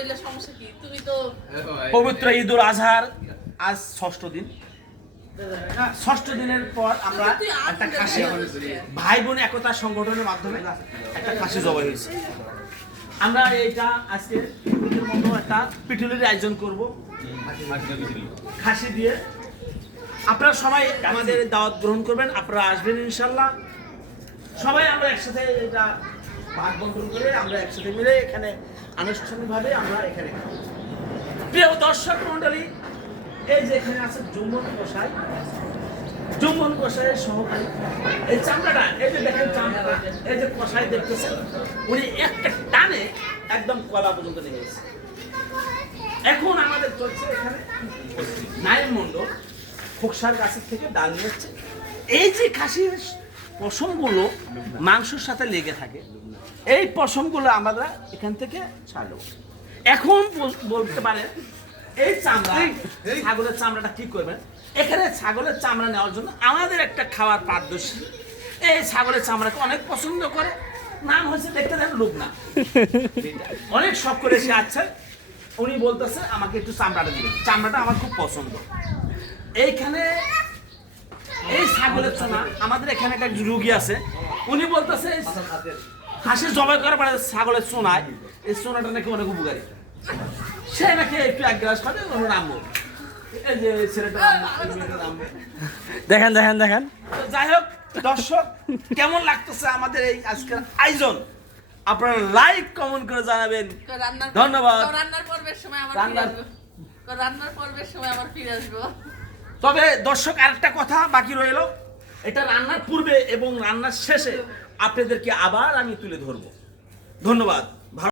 এগুলো সমস্যা কি? তুমি তো পবিত্র ঈদুল আজহার আজ 6ষ্ঠ দিন। 6ষ্ঠ দিনের পর আমরা একটা খাসি ভাই বোন একতা সংগঠনের মাধ্যমে একটা খাসি জবাই হয়েছে। আমরা এইটা আজকে ঈদের মতো একটা পিঠুলির আয়োজন করব খাসি দিয়ে। আপনারা সবাই আমাদের দাওয়াত গ্রহণ করবেন, আপনারা আসবেন ইনশাল্লাহ। সবাই আমরা একসাথে এটা ভাগ বন্টন করে আমরা একসাথে মিলে এখানে আনুষ্ঠানিকভাবে আমরা এখানে খাবো। প্রিয় দর্শক মন্ডলী, এই যে এখানে আছে জুম্মন কষাইয়ের সহকারী। এই চামড়াটা, এই যে দেখেন চামড়াটা, এই যে কষাই দেখতেছেন, উনি একটা টানে একদম কলা পর্যন্ত নিয়ে গেছে। এখন আমাদের চলছে এখানে নাইম মন্ডল খোকসার গাছের থেকে ডাল নিয়ে যাচ্ছে। এই যে খাসির পশমগুলো মাংসের সাথে লেগে থাকে, এই পশমগুলো আমরা এখান থেকে ছাড়ব। এখন বলতে পারেন এই চামড়া, ছাগলের চামড়াটা কি করবেন? এখানে ছাগলের চামড়া নেওয়ার জন্য আমাদের একটা খাওয়ার পারদর্শী এই ছাগলের চামড়াকে অনেক পছন্দ করে, নাম হয়েছে দেখতে দেন লুবনা। অনেক শখ করে সে আছে, উনি বলতেছে আমাকে একটু চামড়াটা দিবেন, চামড়াটা আমার খুব পছন্দ। এইখানে এই ছাগলের চোনা, আমাদের এখানে একটা রুগী আছে, উনি বলতেছে হাসি জবাই করার পরে ছাগলের চোনায়, এই চোনাটা নাকি অনেক উপকারী, সে নাকি একটু এক গ্লাস খাবে রামবো। এই যে ছেলেটা দেখেন দেখেন দেখেন। যাই হোক দর্শক, কেমন লাগতেছে আমাদের এই আজকের আয়োজন? আপনারা লাইক কমেন্ট করে জানাবেন। ধন্যবাদ। রান্নার পর্বের সময় আবার ফিরে আসবো। তবে দর্শক আরেকটা কথা বাকি রইল, এটা রান্নার পূর্বে এবং রান্নার শেষে আপনাদেরকে আবার আমি তুলে ধরবো। ধন্যবাদ।